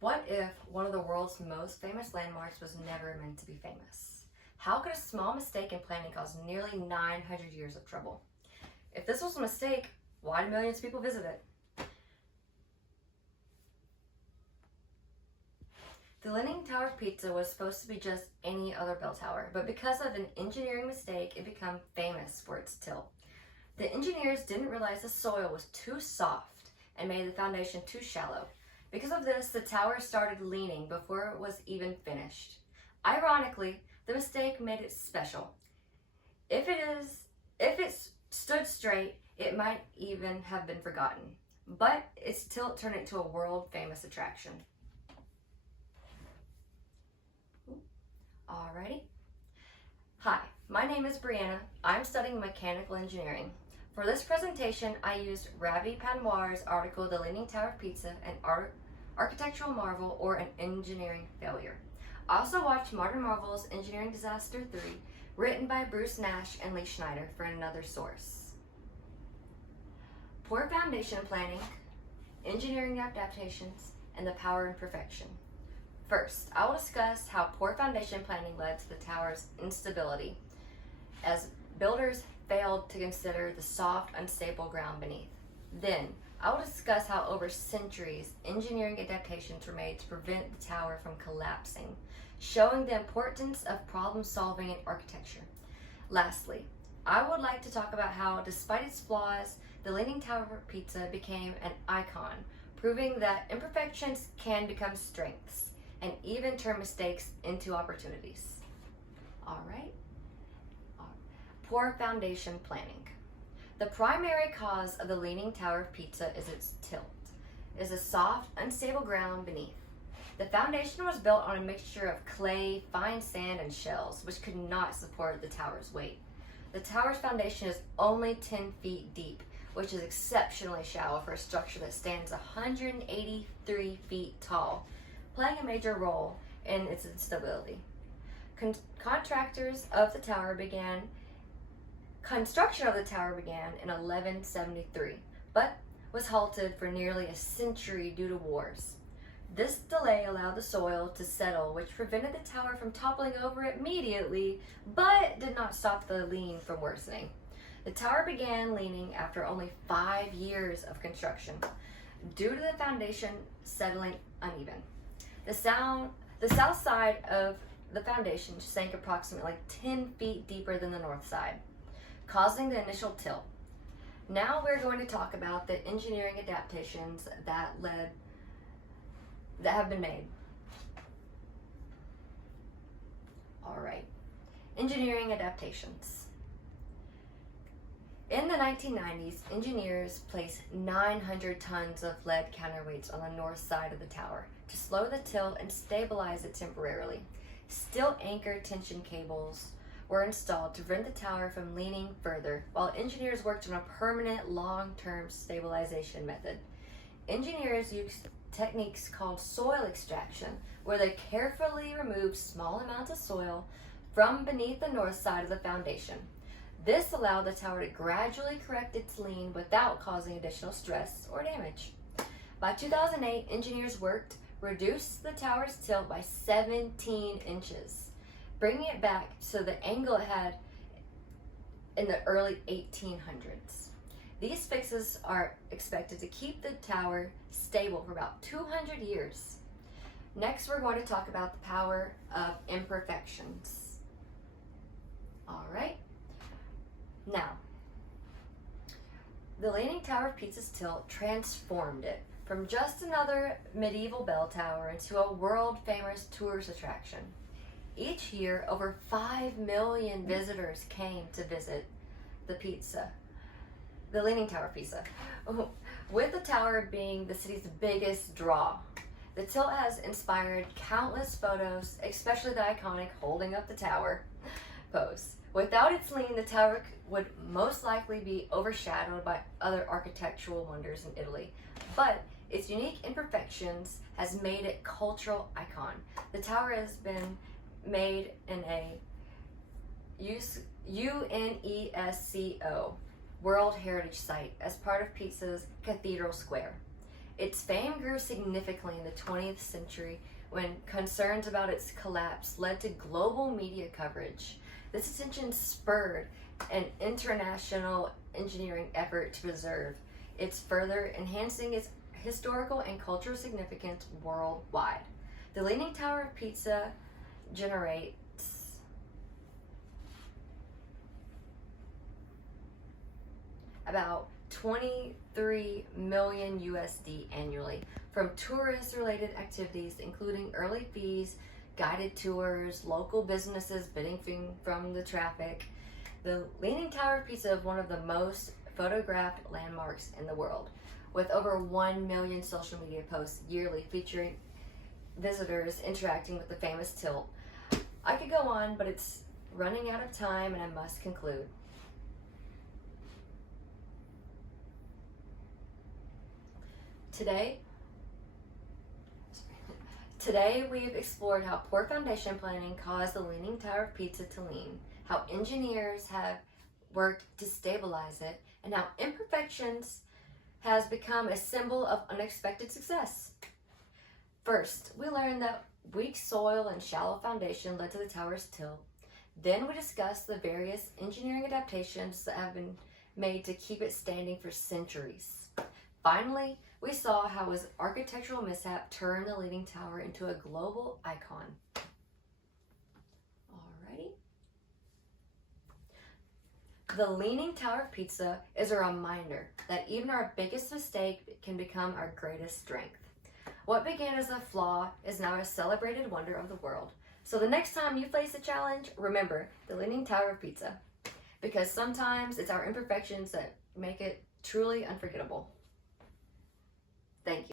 What if one of the world's most famous landmarks was never meant to be famous? How could a small mistake in planning cause nearly 900 years of trouble? If this was a mistake, why do millions of people visit it? The Leaning Tower of Pisa was supposed to be just any other bell tower, but because of an engineering mistake, it became famous for its tilt. The engineers didn't realize the soil was too soft and made the foundation too shallow. Because of this, the tower started leaning before it was even finished. Ironically, the mistake made it special. If it stood straight, it might even have been forgotten. But its tilt turned it into a world-famous attraction. Alrighty. Hi, my name is Brianna. I'm studying mechanical engineering. For this presentation, I used Ravi Panwar's article, The Leaning Tower of Pisa, an architectural marvel or an engineering failure. I also watched Modern Marvel's Engineering Disaster 3, written by Bruce Nash and Lee Schneider for another source. Poor foundation planning, engineering adaptations, and the power and perfection. First, I will discuss how poor foundation planning led to the tower's instability, as builders failed to consider the soft, unstable ground beneath. Then, I will discuss how over centuries, engineering adaptations were made to prevent the tower from collapsing, showing the importance of problem solving in architecture. Lastly, I would like to talk about how, despite its flaws, the Leaning Tower of Pisa became an icon, proving that imperfections can become strengths and even turn mistakes into opportunities. All right. Poor foundation planning. The primary cause of the Leaning Tower of Pisa is its tilt. It is a soft, unstable ground beneath. The foundation was built on a mixture of clay, fine sand, and shells, which could not support the tower's weight. The tower's foundation is only 10 feet deep, which is exceptionally shallow for a structure that stands 183 feet tall, playing a major role in its instability. Construction of the tower began in 1173, but was halted for nearly a century due to wars. This delay allowed the soil to settle, which prevented the tower from toppling over immediately, but did not stop the lean from worsening. The tower began leaning after only 5 years of construction, due to the foundation settling uneven. The south side of the foundation sank approximately 10 feet deeper than the north side, causing the initial tilt. Now we're going to talk about the engineering adaptations that have been made. All right, engineering adaptations. In the 1990s, engineers placed 900 tons of lead counterweights on the north side of the tower to slow the tilt and stabilize it temporarily. Steel anchor tension cables were installed to prevent the tower from leaning further, while engineers worked on a permanent long-term stabilization method. Engineers used techniques called soil extraction, where they carefully removed small amounts of soil from beneath the north side of the foundation. This allowed the tower to gradually correct its lean without causing additional stress or damage. By 2008, engineers worked to reduce the tower's tilt by 17 inches, bringing it back to the angle it had in the early 1800s. These fixes are expected to keep the tower stable for about 200 years. Next, we're going to talk about the power of imperfections. All right. Now, the Leaning Tower of Pisa's tilt transformed it from just another medieval bell tower into a world-famous tourist attraction. Each year, over 5 million visitors came to visit the Leaning Tower of Pisa, with the tower being the city's biggest draw. The tilt has inspired countless photos, especially the iconic holding up the tower pose. Without its lean, the tower would most likely be overshadowed by other architectural wonders in Italy, but its unique imperfections has made it cultural icon. The tower has been made in a UNESCO World Heritage Site as part of Pisa's Cathedral Square. Its fame grew significantly in the 20th century when concerns about its collapse led to global media coverage. This attention spurred an international engineering effort to preserve its, further enhancing its historical and cultural significance worldwide. The Leaning Tower of Pisa generates about 23 million USD annually from tourist-related activities, including early fees, guided tours, local businesses benefiting from the traffic. The Leaning Tower of Pisa is one of the most photographed landmarks in the world, with over 1 million social media posts yearly featuring visitors interacting with the famous tilt. I could go on, but it's running out of time and I must conclude. Today we've explored how poor foundation planning caused the Leaning Tower of Pisa to lean, how engineers have worked to stabilize it, and how imperfections has become a symbol of unexpected success. First, we learned that weak soil and shallow foundation led to the tower's tilt. Then we discussed the various engineering adaptations that have been made to keep it standing for centuries. Finally, we saw how his architectural mishap turned the Leaning Tower into a global icon. Alrighty. The Leaning Tower of Pisa is a reminder that even our biggest mistake can become our greatest strength. What began as a flaw is now a celebrated wonder of the world. So the next time you face a challenge, remember the Leaning Tower of Pisa, because sometimes it's our imperfections that make it truly unforgettable. Thank you.